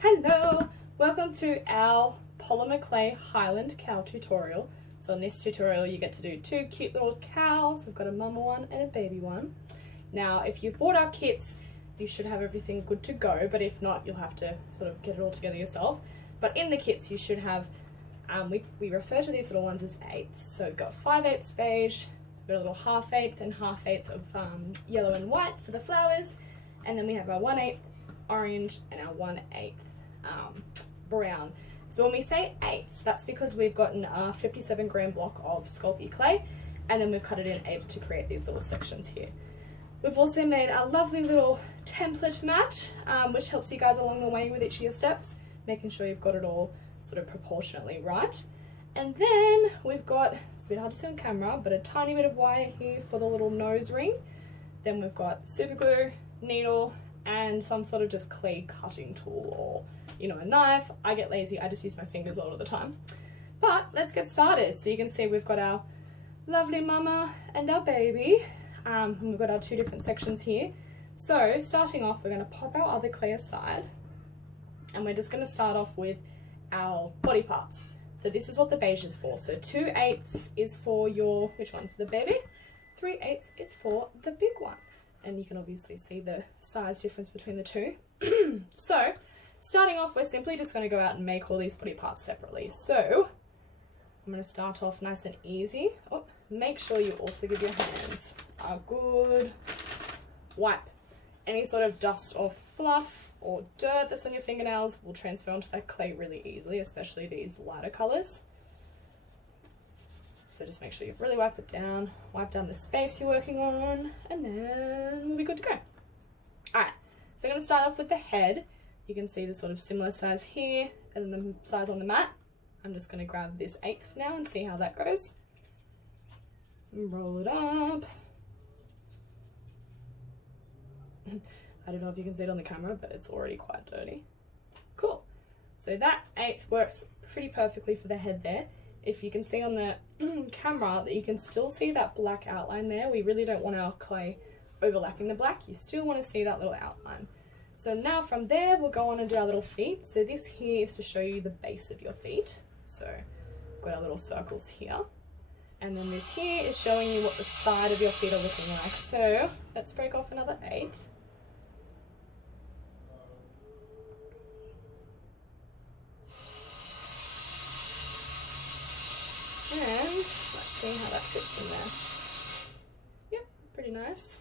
Hello! Welcome to our Polymer Clay Highland cow tutorial. So in this tutorial you get to do two cute little cows. We've got a mama one and a baby one. Now if you've bought our kits you should have everything good to go, but if not you'll have to sort of get it all together yourself. But in the kits you should have, we refer to these little ones as eighths. So we've got 5/8 beige, we've got a little 1/2 and 1/2 of yellow and white for the flowers, and then we have our 1/8 orange and our 1/8 brown. So when we say eighths, that's because we've gotten a 57-gram block of Sculpey clay and then we've cut it in eighths to create these little sections here. We've also made a lovely little template mat which helps you guys along the way with each of your steps, making sure you've got it all sort of proportionately right. And then we've got, it's a bit hard to see on camera, but a tiny bit of wire here for the little nose ring. Then we've got super glue, needle, and some sort of just clay cutting tool, or a knife. I get lazy, I just use my fingers a lot of the time. But let's get started. So you can see we've got our lovely mama and our baby, and we've got our two different sections here. So starting off, we're going to pop our other clay aside and we're just going to start off with our body parts. So this is what the beige is for. So 2/8 is for your, which one's the baby? 3/8 is for the big one. And you can obviously see the size difference between the two. So starting off, we're simply just going to go out and make all these body parts separately. So I'm going to start off nice and easy. Oh, make sure you also give your hands a good wipe. Any sort of dust or fluff or dirt that's on your fingernails will transfer onto that clay really easily, especially these lighter colours. So just make sure you've really wiped it down, wipe down the space you're working on, and then we'll be good to go. Alright, so I'm going to start off with the head. You can see the sort of similar size here, and then the size on the mat. I'm just going to grab this 1/8 now and see how that goes. And roll it up. I don't know if you can see it on the camera, but it's already quite dirty. Cool. So that 1/8 works pretty perfectly for the head there. If you can see on the camera that you can still see that black outline there, we really don't want our clay overlapping the black. You still want to see that little outline. So now from there, we'll go on and do our little feet. So this here is to show you the base of your feet. So we've got our little circles here. And then this here is showing you what the side of your feet are looking like. So let's break off another 1/8. And let's see how that fits in there. Yep, pretty nice.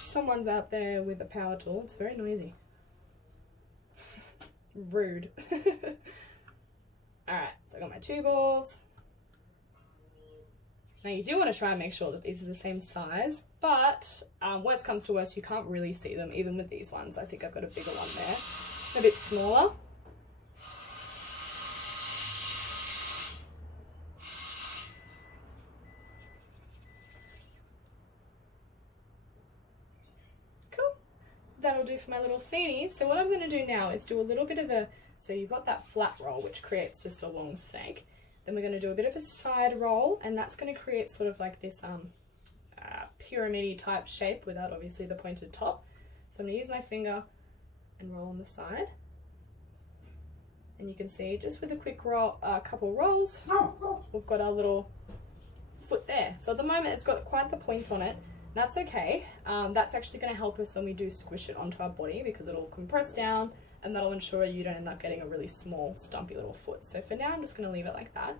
Someone's out there with a power tool. It's very noisy. Rude. Alright, so I got my 2 balls. Now you do want to try and make sure that these are the same size, but worst comes to worst, you can't really see them even with these ones. I think I've got a bigger one there, a bit smaller. That'll do for my little feeties. So what I'm going to do now is do a little bit of a, so you've got that flat roll which creates just a long snake. Then we're going to do a bit of a side roll, and that's going to create sort of like this pyramid-y type shape without obviously the pointed top. So I'm going to use my finger and roll on the side. And you can see just with a quick roll, couple rolls, we've got our little foot there. So at the moment it's got quite the point on it. That's okay. That's actually going to help us when we do squish it onto our body, because it'll compress down and that'll ensure you don't end up getting a really small stumpy little foot. So for now I'm just going to leave it like that.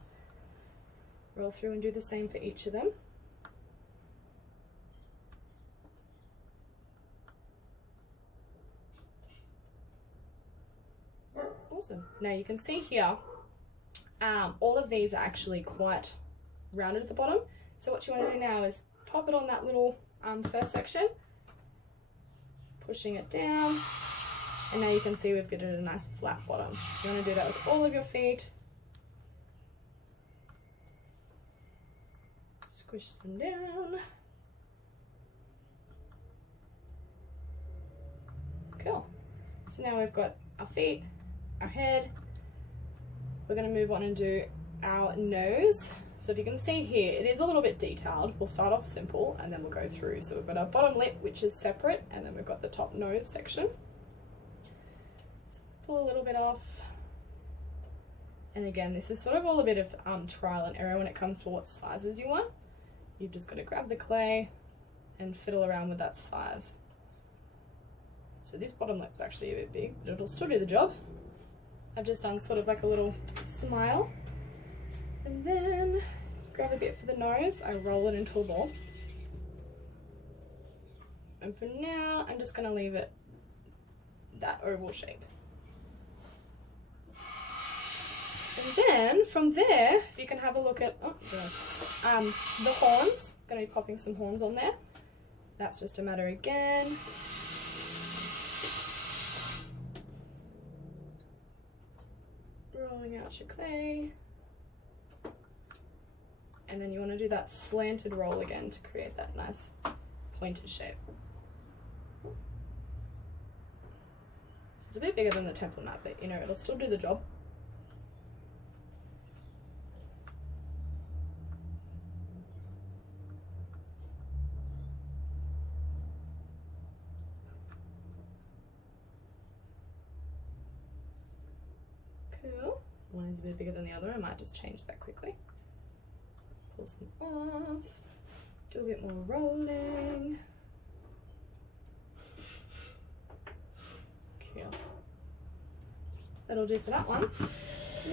Roll through and do the same for each of them. Awesome. Now you can see here all of these are actually quite rounded at the bottom. So what you want to do now is pop it on that little first section, pushing it down, and now you can see we've given it a nice flat bottom. So you want to do that with all of your feet. Squish them down. Cool. So now we've got our feet, our head. We're going to move on and do our nose. So if you can see here, it is a little bit detailed. We'll start off simple and then we'll go through. So we've got our bottom lip, which is separate, and then we've got the top nose section. pull a little bit off. And again, this is sort of all a bit of trial and error when it comes to what sizes you want. You've just got to grab the clay and fiddle around with that size. So this bottom lip's actually a bit big, but it'll still do the job. I've just done sort of like a little smile. And then grab a bit for the nose, I roll it into a ball. And for now, I'm just going to leave it that oval shape. And then from there, if you can have a look at the horns, I'm going to be popping some horns on there. That's just a matter again. Rolling out your clay. And then you want to do that slanted roll again to create that nice pointed shape. So it's a bit bigger than the temple mat, but you know, it'll still do the job. Cool. One is a bit bigger than the other. I might just change that quickly. Pull some off. Do a bit more rolling. Cool. That'll do for that one.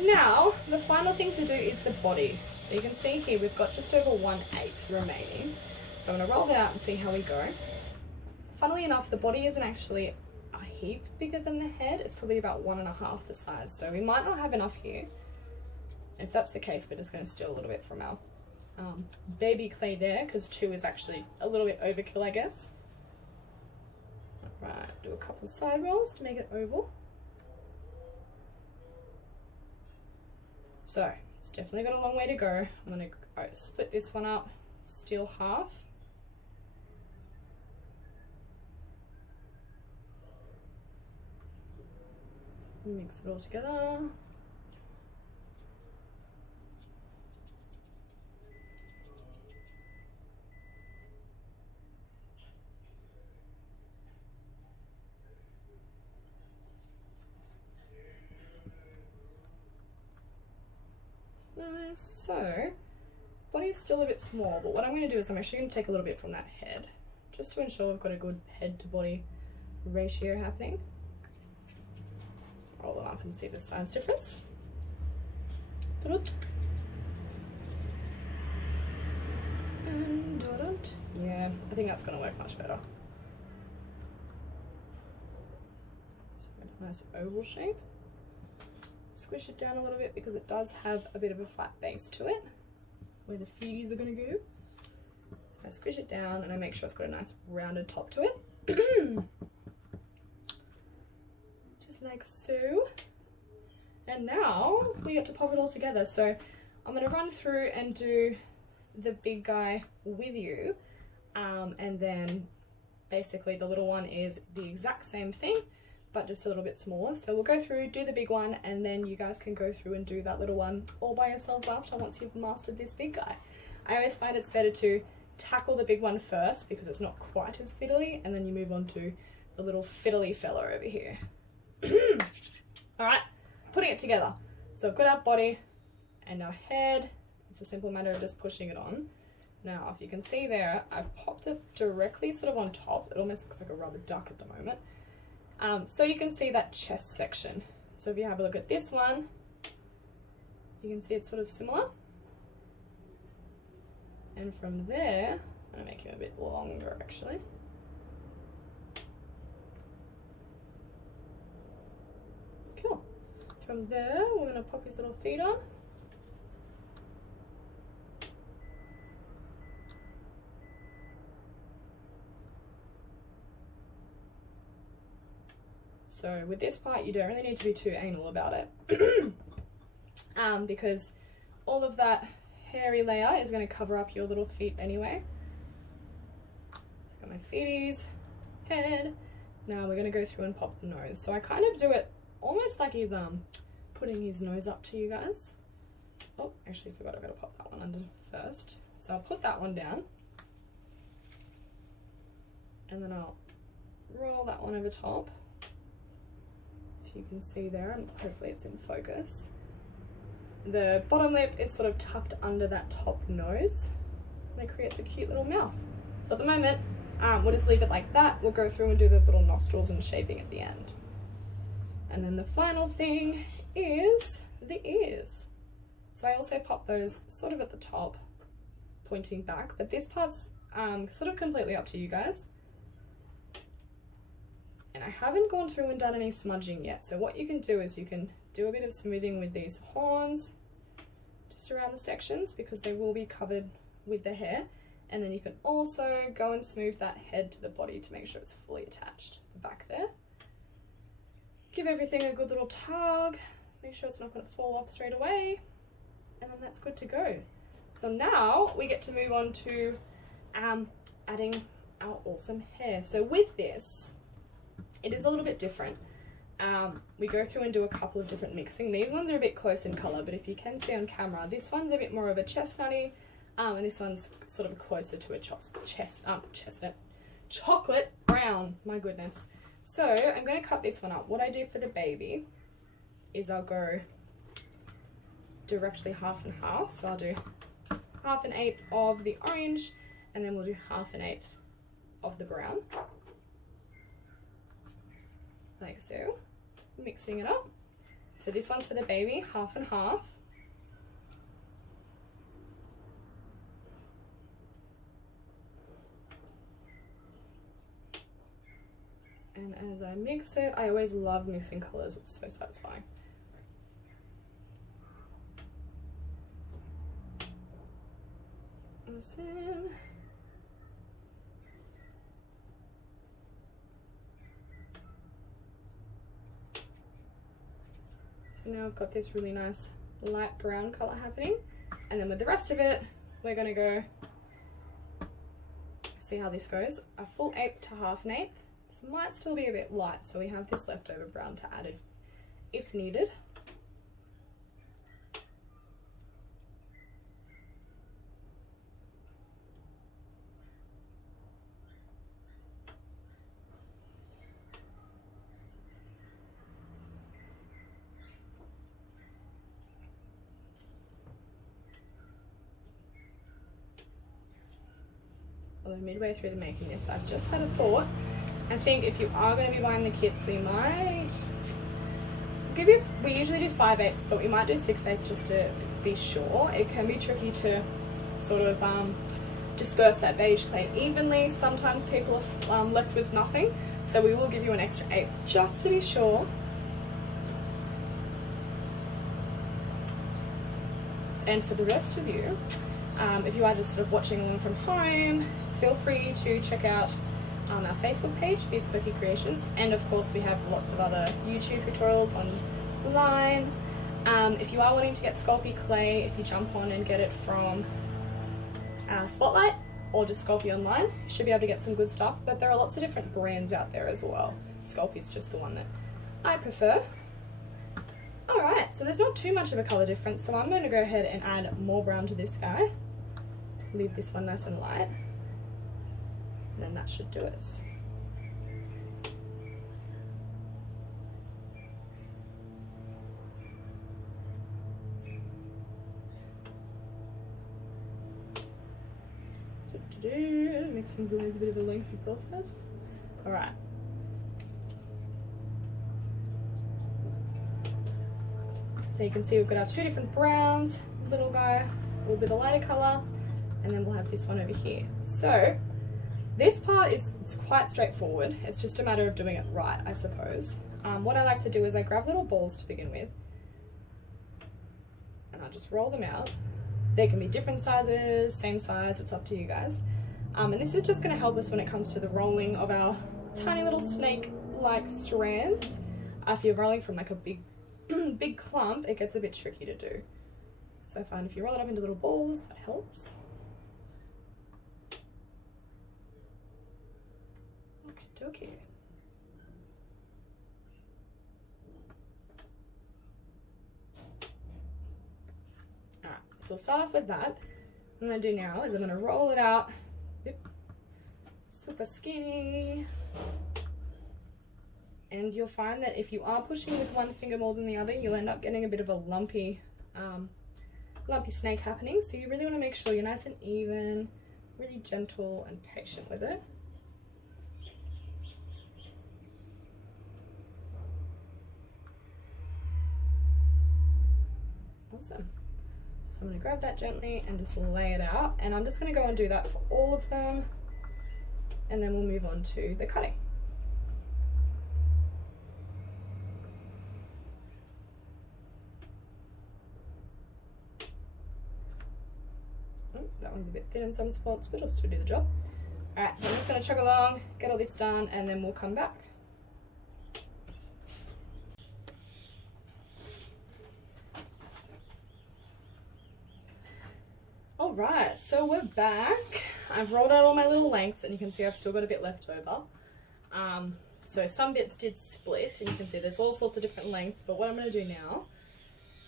Now, the final thing to do is the body. So you can see here we've got just over 1/8 remaining. So I'm going to roll that out and see how we go. Funnily enough, the body isn't actually a heap bigger than the head. It's probably about 1.5 the size. So we might not have enough here. If that's the case, we're just going to steal a little bit from our baby clay there, because 2 is actually a little bit overkill, I guess. Right, do a couple side rolls to make it oval. So it's definitely got a long way to go. I'm going to split this one up, steal half. Mix it all together. Nice. So, body's still a bit small, but what I'm going to do is I'm actually going to take a little bit from that head, just to ensure we've got a good head to body ratio happening. Roll them up and see the size difference. And yeah, I think that's going to work much better. So a nice oval shape. Squish it down a little bit because it does have a bit of a flat base to it, where the feeties are going to go. So I squish it down and I make sure it's got a nice rounded top to it. Just like so. And now we get to pop it all together. So I'm going to run through and do the big guy with you, and then basically the little one is the exact same thing, but just a little bit smaller. So we'll go through, do the big one, and then you guys can go through and do that little one all by yourselves after, once you've mastered this big guy. I always find it's better to tackle the big one first because it's not quite as fiddly, and then you move on to the little fiddly fella over here. Alright, putting it together. So I've got our body and our head. It's a simple matter of just pushing it on. Now, if you can see there, I've popped it directly sort of on top. It almost looks like a rubber duck at the moment. So you can see that chest section. So if you have a look at this one, you can see it's sort of similar. And from there, I'm going to make him a bit longer actually. Cool. From there, we're going to pop his little feet on. So with this part, you don't really need to be too anal about it, because all of that hairy layer is going to cover up your little feet anyway. So I've got my feeties, head. Now we're going to go through and pop the nose. So I kind of do it almost like he's putting his nose up to you guys. Oh, actually forgot I've got to pop that one under first. So I'll put that one down, and then I'll roll that one over top. if you can see there, and hopefully it's in focus. The bottom lip is sort of tucked under that top nose, and it creates a cute little mouth. So at the moment, we'll just leave it like that. We'll go through and do those little nostrils and shaping at the end. And then the final thing is the ears. So I also pop those sort of at the top, pointing back, but this part's sort of completely up to you guys. And I haven't gone through and done any smudging yet, so what you can do is you can do a bit of smoothing with these horns just around the sections, because they will be covered with the hair, and then you can also go and smooth that head to the body to make sure it's fully attached, the back there. Give everything a good little tug, make sure it's not going to fall off straight away, and then that's good to go. So now we get to move on to adding our awesome hair. So with this, it is a little bit different. We go through and do a couple of different mixing. These ones are a bit close in colour, but if you can see on camera, this one's a bit more of a chestnutty, and this one's sort of closer to a chocolate brown, my goodness. So I'm going to cut this one up. What I do for the baby is I'll go directly half and half. So I'll do 1/8 of the orange, and then we'll do 1/8 of the brown. Like so, mixing it up. So this one's for the baby, 1/2 and 1/2. And as I mix it, I always love mixing colours, it's so satisfying. Awesome. So now I've got this really nice light brown colour happening, and then with the rest of it, we're going to go, see how this goes, a full 1/8 to 1/2. This might still be a bit light, so we have this leftover brown to add if needed. Although midway through the making this, I've just had a thought. I think if you are going to be buying the kits, we might give you, we usually do 5/8, but we might do 6/8 just to be sure. It can be tricky to sort of disperse that beige paint evenly. Sometimes people are left with nothing, so we will give you an extra 1/8 just to be sure. And for the rest of you, if you are just sort of watching along from home, feel free to check out our Facebook page, Quirky Creations, and of course we have lots of other YouTube tutorials online. If you are wanting to get Sculpey clay, if you jump on and get it from Spotlight or just Sculpey online, you should be able to get some good stuff, but there are lots of different brands out there as well. Sculpey's just the one that I prefer. Alright, so there's not too much of a colour difference, so I'm going to go ahead and add more brown to this guy. Leave this one nice and light. And then that should do us. Mixing's always a bit of a lengthy process. Alright. So you can see we've got our two different browns, little guy, a little bit of lighter colour, and then we'll have this one over here. So this part is quite straightforward. It's just a matter of doing it right, I suppose. What I like to do is I grab little balls to begin with, and I'll just roll them out. They can be different sizes, same size, it's up to you guys. And this is just going to help us when it comes to the rolling of our tiny little snake-like strands. If you're rolling from like a big big clump, it gets a bit tricky to do. So I find if you roll it up into little balls, that helps. Okay. Alright, so we'll start off with that. What I'm going to do now is I'm going to roll it out. Yep. Super skinny. And you'll find that if you are pushing with one finger more than the other, you'll end up getting a bit of a lumpy snake happening. So you really want to make sure you're nice and even, really gentle and patient with it. Awesome. So I'm going to grab that gently and just lay it out, and I'm just going to go and do that for all of them, and then we'll move on to the cutting. That one's a bit thin in some spots, but it'll still do the job. Alright, so I'm just going to chug along, get all this done, and then we'll come back. Alright, so we're back. I've rolled out all my little lengths, and you can see I've still got a bit left over. So some bits did split, and you can see there's all sorts of different lengths, but what I'm going to do now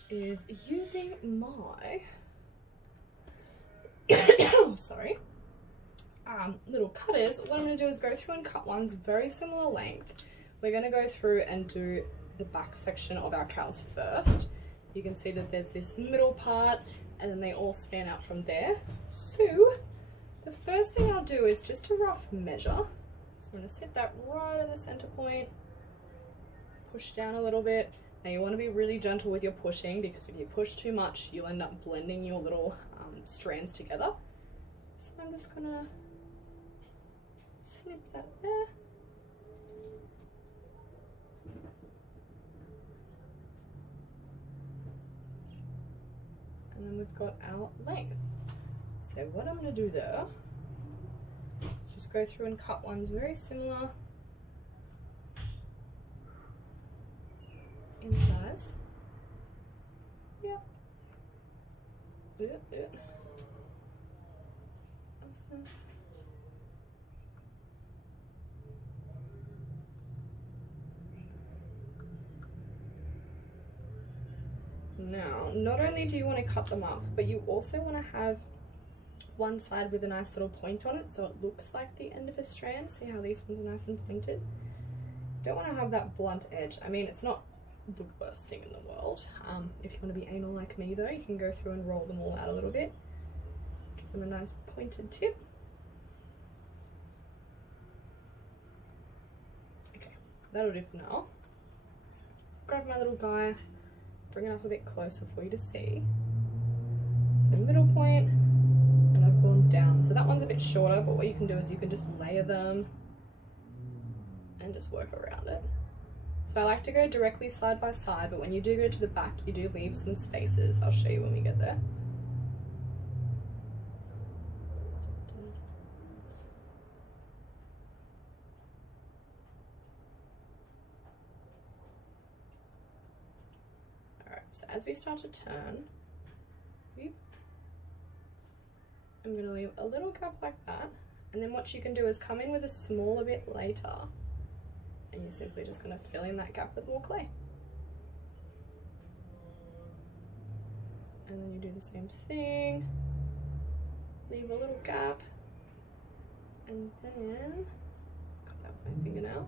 is using my sorry, little cutters. What I'm going to do is go through and cut ones very similar length. We're going to go through and do the back section of our cows first. You can see that there's this middle part, and then they all span out from there. So the first thing I'll do is just a rough measure. So I'm going to set that right at the center point, push down a little bit. Now you want to be really gentle with your pushing, because if you push too much, you'll end up blending your little strands together. So I'm just going to snip that there. And then we've got our length. So what I'm going to do there is just go through and cut ones very similar in size. Yep. Awesome. Now, not only do you want to cut them up, but you also want to have one side with a nice little point on it, so it looks like the end of a strand. See how these ones are nice and pointed? Don't want to have that blunt edge. I mean, it's not the worst thing in the world. If you want to be anal like me though, you can go through and roll them all out a little bit. Give them a nice pointed tip. Okay, that'll do for now. Grab my little guy, bring it up a bit closer for you to see. It's the middle point, and I've gone down. So that one's a bit shorter, but what you can do is you can just layer them and just work around it. So I like to go directly side by side, but when you do go to the back, you do leave some spaces. I'll show you when we get there. Alright, so as we start to turn, I'm going to leave a little gap like that, and then what you can do is come in with a smaller bit later, and you're simply just going to fill in that gap with more clay. And then you do the same thing, leave a little gap, and then cut that with my fingernail,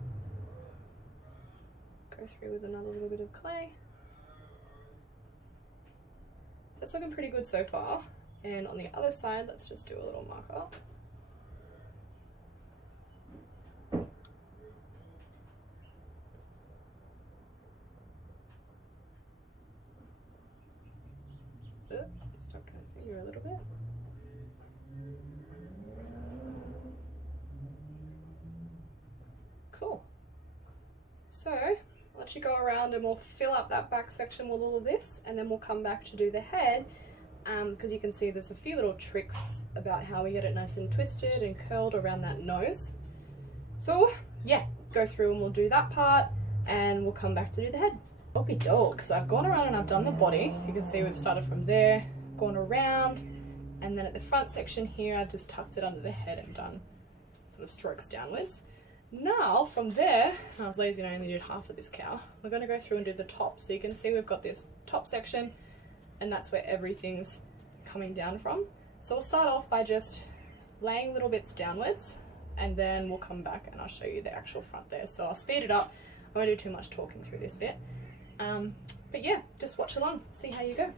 go through with another little bit of clay. That's looking pretty good so far. And on the other side, let's just do a little marker. Stop my finger a little bit. Cool. So, I'll let you go around and we'll fill up that back section with all of this, and then we'll come back to do the head. Because you can see there's a few little tricks about how we get it nice and twisted and curled around that nose. So yeah, go through and we'll do that part, and we'll come back to do the head. Okay dog, so I've gone around and I've done the body. You can see we've started from there, gone around, and then at the front section here I've just tucked it under the head and done sort of strokes downwards. Now from there, I was lazy and I only did half of this cow, we're going to go through and do the top. So you can see we've got this top section, and that's where everything's coming down from. So we'll start off by just laying little bits downwards, and then we'll come back and I'll show you the actual front there. So I'll speed it up. I won't do too much talking through this bit. But yeah, just watch along, see how you go.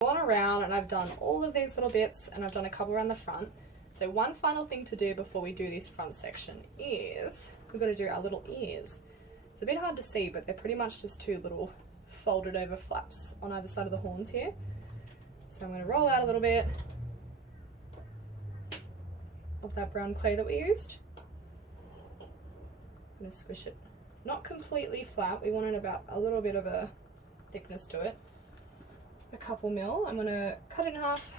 Gone around and I've done all of these little bits, and I've done a couple around the front. So one final thing to do before we do this front section is we've got to do our little ears. It's a bit hard to see, but they're pretty much just two little folded over flaps on either side of the horns here. So I'm going to roll out a little bit of that brown clay that we used. I'm going to squish it not completely flat, we wanted about a little bit of a thickness to it. A couple mil. I'm going to cut it in half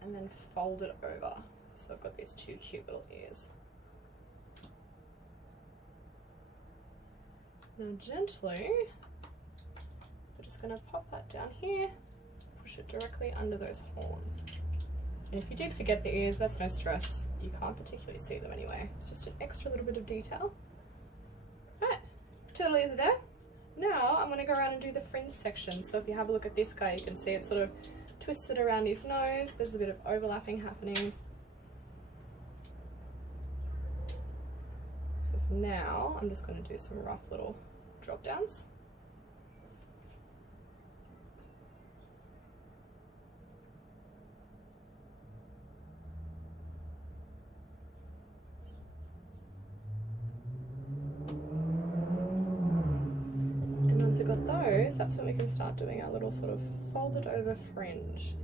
and then fold it over. So I've got these two cute little ears. Now gently, we're just going to pop that down here, push it directly under those horns. And if you did forget the ears, that's no stress. You can't particularly see them anyway. It's just an extra little bit of detail. Alright, two little ears are there. Now I'm going to go around and do the fringe section. So if you have a look at this guy, you can see it's sort of twisted around his nose. There's a bit of overlapping happening. So for now, I'm just going to do some rough little drop downs. Once we've got those, that's when we can start doing our little sort of folded over fringe.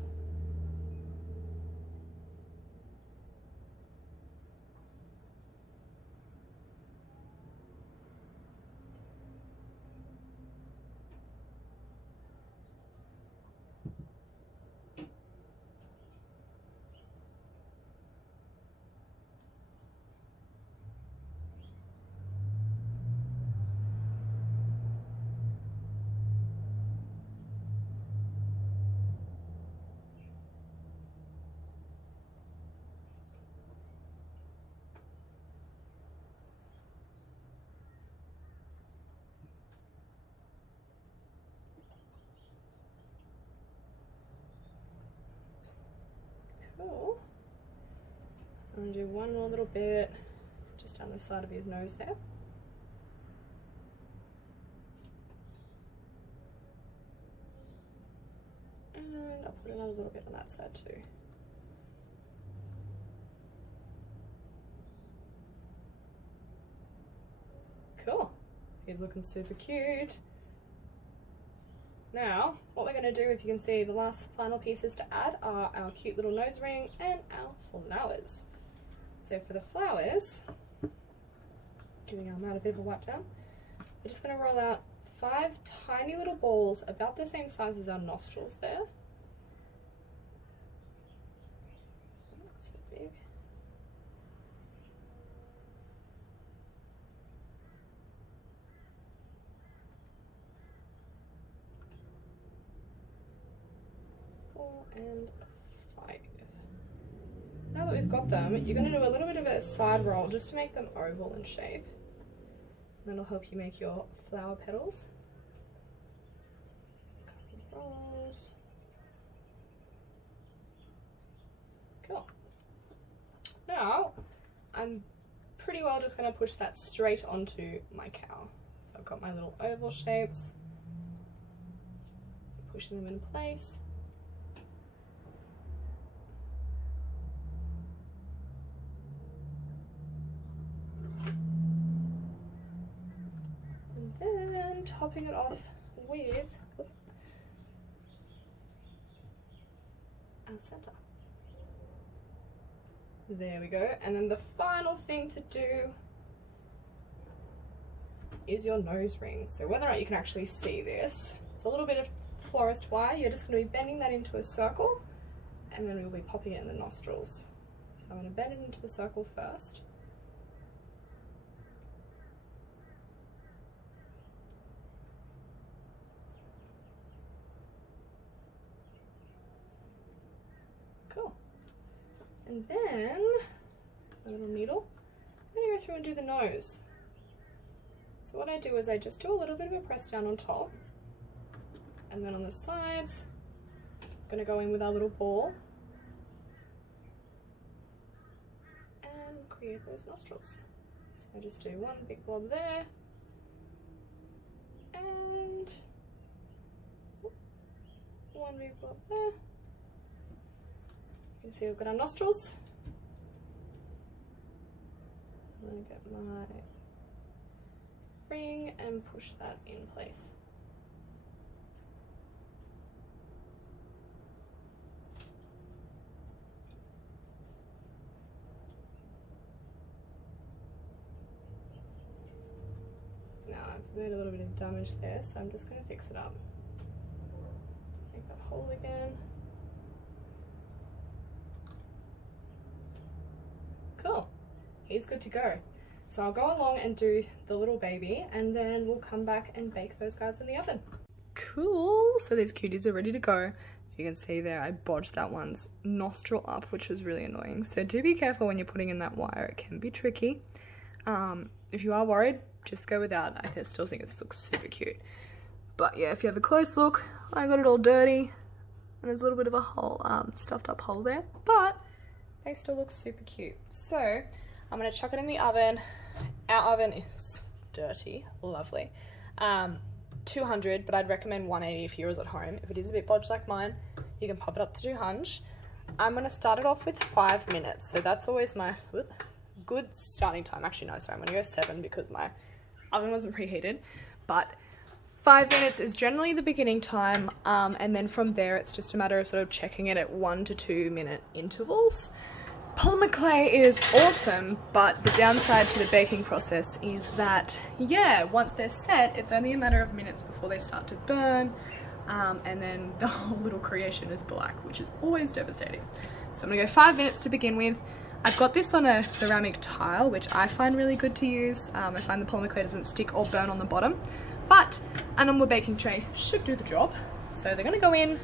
Cool. I'm going to do one more little bit just down the side of his nose there. And I'll put another little bit on that side too. Cool. He's looking super cute. Now, what we're going to do, if you can see, the last final pieces to add are our cute little nose ring and our flowers. So for the flowers, giving our mat a bit of a wipe down, we're just going to roll out 5 tiny little balls about the same size as our nostrils there. That's a bit big. And 5. Now that we've got them, you're going to do a little bit of a side roll just to make them oval in shape. That'll help you make your flower petals. nostrils. Cool. Now, I'm pretty well just going to push that straight onto my cow. So I've got my little oval shapes, pushing them in place. And then topping it off with our center. There we go. And then the final thing to do is your nose ring. So whether or not you can actually see this, it's a little bit of florist wire. You're just going to be bending that into a circle, and then we'll be popping it in the nostrils. So I'm going to bend it into the circle first. Cool. And then, my little needle, I'm going to go through and do the nose. So what I do is I just do a little bit of a press down on top, and then on the sides, I'm going to go in with our little ball and create those nostrils. So I just do one big blob there, and one big blob there. You can see we've got our nostrils. I'm going to get my ring and push that in place. Now I've made a little bit of damage there, so I'm just going to fix it up. Make that hole again. Cool, he's good to go. So I'll go along and do the little baby, and then we'll come back and bake those guys in the oven. Cool, so these cuties are ready to go. If you can see there, I bodged that one's nostril up, which was really annoying. So do be careful when you're putting in that wire, it can be tricky. If you are worried, just go without. I still think it looks super cute. But yeah, if you have a close look, I got it all dirty, and there's a little bit of a hole, stuffed up hole there, but they still look super cute. So I'm gonna chuck it in the oven. Our oven is dirty, lovely. 200, but I'd recommend 180 if yours at home. If it is a bit bodged like mine, you can pop it up to 200. I'm gonna start it off with 5 minutes. So that's always my good starting time. Actually, no, sorry, I'm gonna go 7 because my oven wasn't preheated. But 5 minutes is generally the beginning time, and then from there it's just a matter of sort of checking it at 1 to 2 minute intervals. Polymer clay is awesome, but the downside to the baking process is that, yeah, once they're set, it's only a matter of minutes before they start to burn, and then the whole little creation is black, which is always devastating. So I'm gonna go 5 minutes to begin with. I've got this on a ceramic tile, which I find really good to use. I find the polymer clay doesn't stick or burn on the bottom, but a normal baking tray should do the job. So they're gonna go in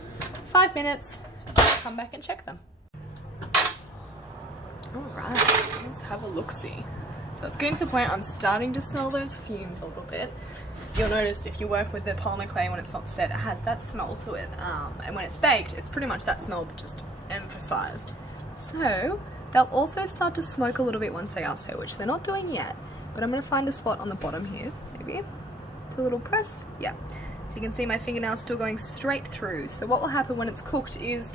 5 minutes, and come back and check them. Alright, let's have a look-see. So it's getting to the point I'm starting to smell those fumes a little bit. You'll notice if you work with the polymer clay when it's not set, it has that smell to it. And when it's baked, it's pretty much that smell, but just emphasized. So they'll also start to smoke a little bit once they are set, which they're not doing yet. But I'm going to find a spot on the bottom here, maybe. Do a little press. Yeah. So you can see my fingernails still going straight through. So what will happen when it's cooked is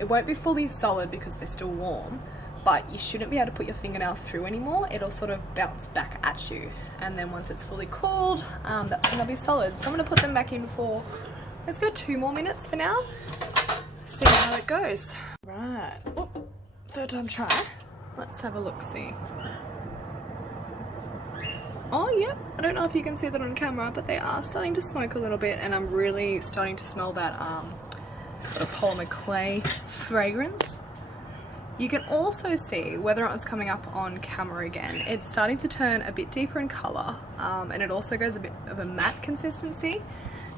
it won't be fully solid because they're still warm, but you shouldn't be able to put your fingernail through anymore. It'll sort of bounce back at you. And then once it's fully cooled, that's when they'll be solid. So I'm gonna put them back in for, let's go 2 more minutes for now. See how it goes. Right, whoop, 3rd time try. Let's have a look-see. Oh, yep, I don't know if you can see that on camera, but they are starting to smoke a little bit, and I'm really starting to smell that sort of polymer clay fragrance. You can also see whether or not it's coming up on camera again. It's starting to turn a bit deeper in colour, and it also goes a bit of a matte consistency.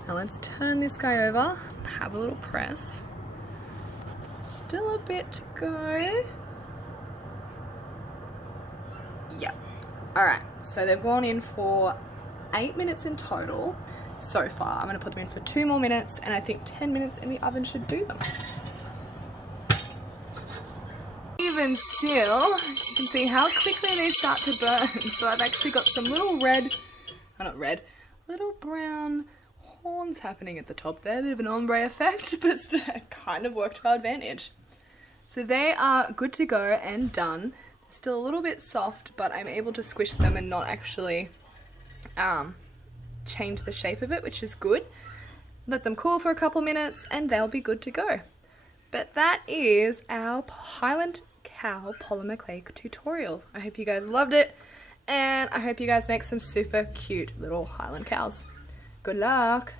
Now let's turn this guy over, have a little press. Still a bit to go. Yep. Alright, so they've gone in for 8 minutes in total. so far. I'm going to put them in for 2 more minutes, and I think 10 minutes in the oven should do them. Even still, you can see how quickly they start to burn. So I've actually got some little little brown horns happening at the top there. A bit of an ombre effect, but it's kind of worked to our advantage. So they are good to go and done. They're still a little bit soft, but I'm able to squish them and not actually change the shape of it, which is good. Let them cool for a couple minutes and they'll be good to go. But that is our Highland cow polymer clay tutorial. I hope you guys loved it, and I hope you guys make some super cute little Highland cows. Good luck!